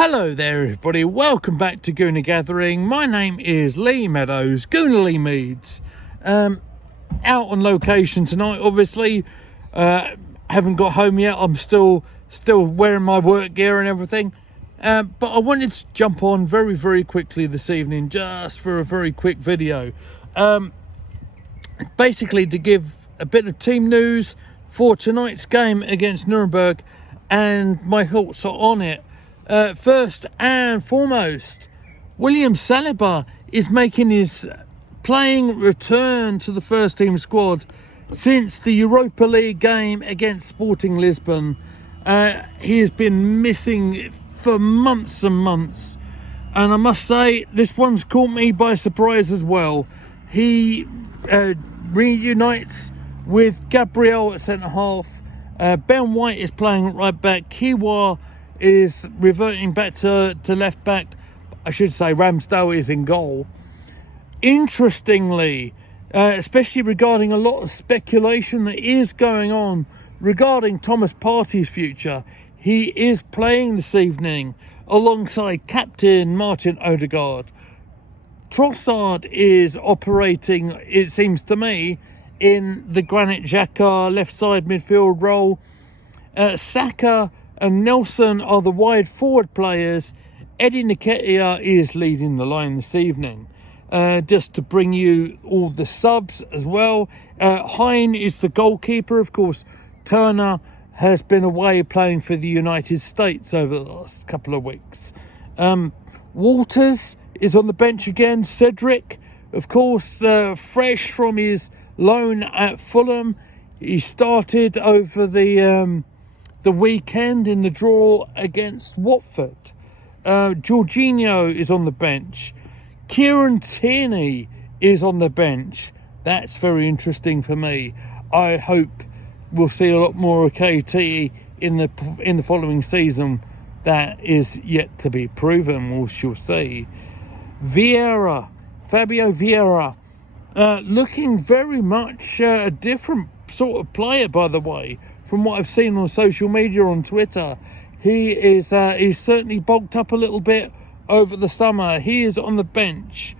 Hello there everybody, welcome back to Gooner Gathering. My name is Lee Meadows, Gooner Lee Meads. Out on location tonight, obviously. Haven't got home yet, I'm still wearing my work gear and everything. But I wanted to jump on very quickly this evening, just for a very quick video. Basically to give a bit of team news for tonight's game against Nuremberg and my thoughts are on it. First and foremost, William Saliba is making his playing return to the first team squad since the Europa League game against Sporting Lisbon. He has been missing for months and months, and I must say this one's caught me by surprise as well. He reunites with Gabriel at centre half. Ben White is playing at right back. Kiwa is reverting back to left back. I should say Ramsdale is in goal. Interestingly, especially regarding a lot of speculation that is going on regarding Thomas Partey's future, he is playing this evening alongside captain Martin Odegaard. Trossard is operating, it seems to me, in the Granit Xhaka left side midfield role. Saka and Nelson are the wide forward players. Eddie Nketiah is leading the line this evening. Just to bring you all the subs as well. Hein is the goalkeeper. Of course, Turner has been away playing for the United States over the last couple of weeks. Walters is on the bench again. Cedric, of course, fresh from his loan at Fulham. He started over the weekend in the draw against Watford. Jorginho is on the bench. Kieran Tierney is on the bench. That's very interesting for me. I hope we'll see a lot more of KT in the following season. That is yet to be proven. We shall see. Vieira, Fabio Vieira, looking very much a different sort of player, by the way, from what I've seen on social media, on Twitter. He is he's certainly bulked up a little bit over the summer. He is on the bench.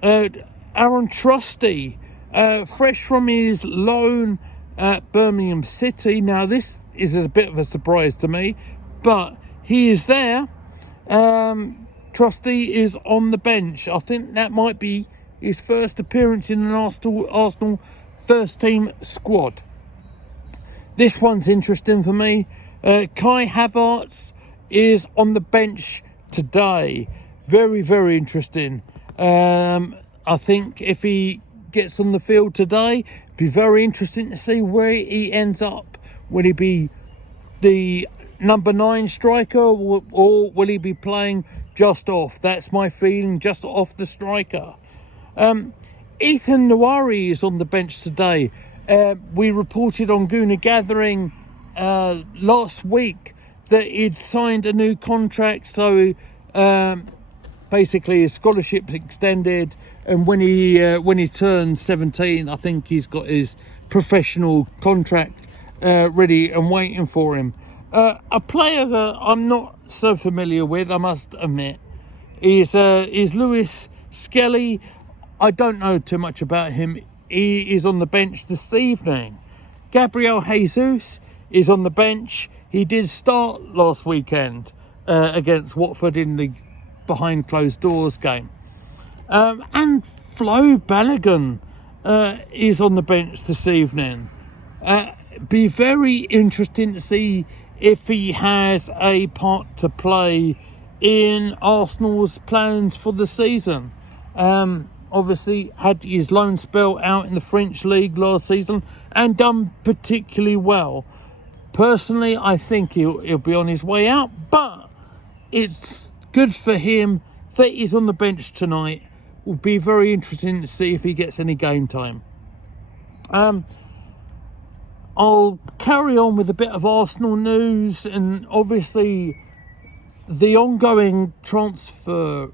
Aaron Trusty, fresh from his loan at Birmingham City. Now this is a bit of a surprise to me, but he is there. Trusty is on the bench. I think that might be his first appearance in an Arsenal first team squad. This one's interesting for me. Kai Havertz is on the bench today. Very interesting. I think if he gets on the field today, it'd be very interesting to see where he ends up. Will he be the number 9 striker, or will he be playing just off? That's my feeling, just off the striker. Ethan Nwari is on the bench today. We reported on Gooner Gathering last week that he'd signed a new contract, so basically his scholarship extended, and when he turns 17, I think he's got his professional contract ready and waiting for him. A player that I'm not so familiar with, I must admit, is Lewis Skelly. I don't know too much about him. He is on the bench this evening. Gabriel Jesus is on the bench. He did start last weekend against Watford in the behind closed doors game. And Flo Balogun is on the bench this evening. Be very interesting to see if he has a part to play in Arsenal's plans for the season. Obviously had his loan spell out in the French league last season and done particularly well. Personally, I think he'll be on his way out, but it's good for him that he's on the bench tonight. Will be very interesting to see if he gets any game time. I'll carry on with a bit of Arsenal news, and obviously the ongoing transfer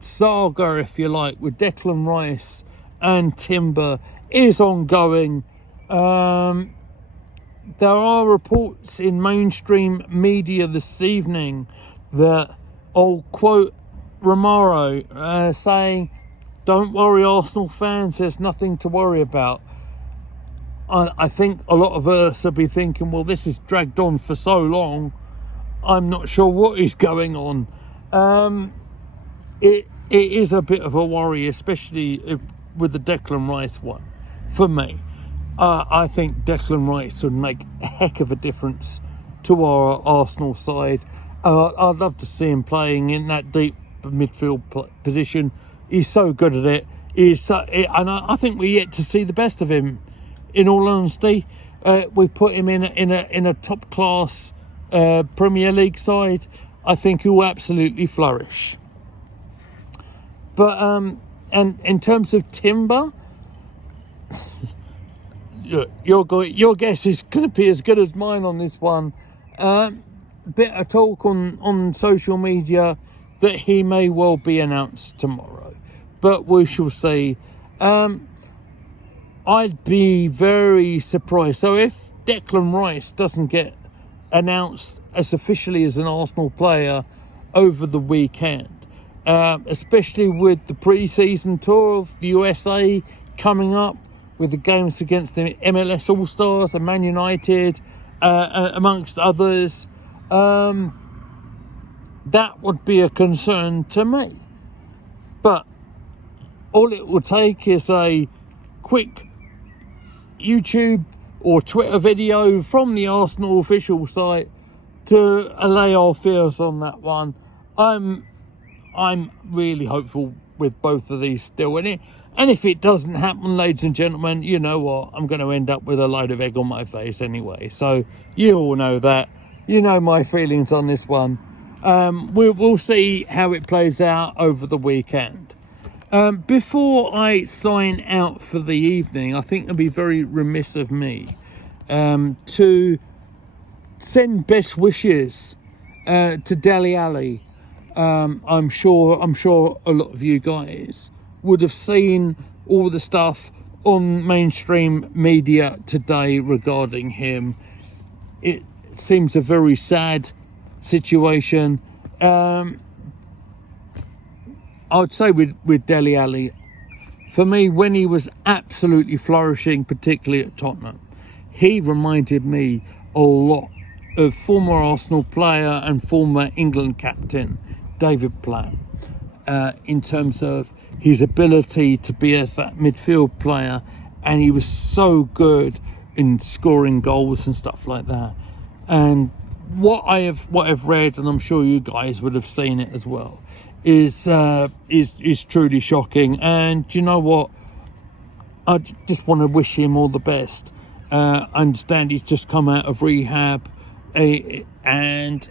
saga, if you like, with Declan Rice and Timber is ongoing. There are reports in mainstream media this evening that I'll quote Romero saying, "Don't worry, Arsenal fans, there's nothing to worry about." I think a lot of us will be thinking, well, this has dragged on for so long, I'm not sure what is going on. It is a bit of a worry, especially with the Declan Rice one, for me. I think Declan Rice would make a heck of a difference to our Arsenal side. I'd love to see him playing in that deep midfield position. He's so good at it. And I think we're yet to see the best of him. In all honesty, we put him in a top class Premier League side. I think he'll absolutely flourish. But and in terms of Timber, your guess is going to be as good as mine on this one. Bit of talk on social media that he may well be announced tomorrow, but we shall see. I'd be very surprised. So if Declan Rice doesn't get announced as officially as an Arsenal player over the weekend, especially with the pre-season tour of the USA coming up, with the games against the MLS All-Stars and Man United, amongst others, that would be a concern to me. But all it will take is a quick YouTube or Twitter video from the Arsenal official site to allay our fears on that one. I'm really hopeful with both of these still in it. And if it doesn't happen, ladies and gentlemen, you know what? I'm going to end up with a load of egg on my face anyway. So you all know that. You know my feelings on this one. We'll see how it plays out over the weekend. Before I sign out for the evening, I think it'd be very remiss of me to send best wishes to Dele Alli. I'm sure a lot of you guys would have seen all the stuff on mainstream media today regarding him. It seems a very sad situation. I'd say with Dele Alli, for me, when he was absolutely flourishing, particularly at Tottenham, he reminded me a lot of former Arsenal player and former England captain David Platt, in terms of his ability to be as that midfield player, and he was so good in scoring goals and stuff like that. And what I've read, and I'm sure you guys would have seen it as well, is truly shocking. And you know what? I just want to wish him all the best. I understand he's just come out of rehab, and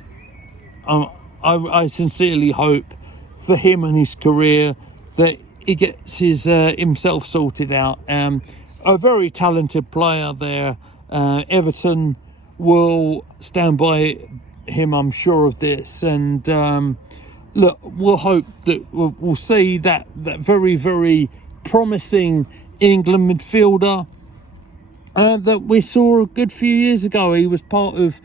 I sincerely hope for him and his career that he gets his himself sorted out. A very talented player there. Everton will stand by him, I'm sure of this. And look, we'll hope that we'll see that very, very promising England midfielder that we saw a good few years ago. He was part of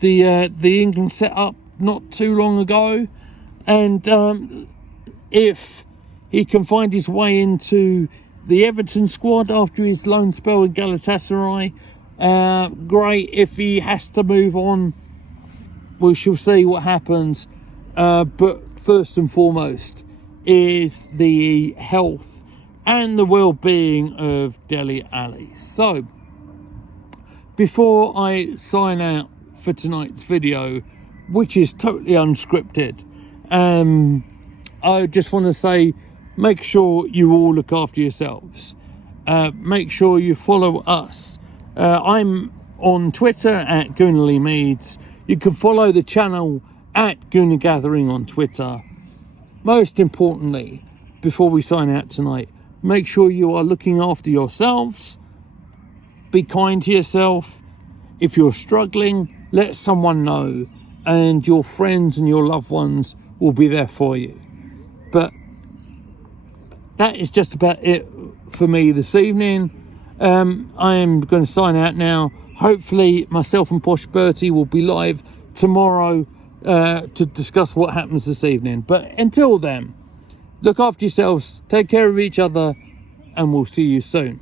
the England setup not too long ago, and if he can find his way into the Everton squad after his loan spell in Galatasaray, great. If he has to move on, we shall see what happens. But first and foremost is the health and the well-being of Dele Alli. So, before I sign out for tonight's video, which is totally unscripted, I just want to say, make sure you all look after yourselves. Make sure you follow us. I'm on Twitter at Goonerly Meads. You can follow the channel at Gooner Gathering on Twitter. Most importantly, before we sign out tonight, make sure you are looking after yourselves. Be kind to yourself. If you're struggling, let someone know, and your friends and your loved ones will be there for you. But that is just about it for me this evening. I am going to sign out now. Hopefully myself and Posh Bertie will be live tomorrow to discuss what happens this evening. But until then, look after yourselves, take care of each other, and we'll see you soon.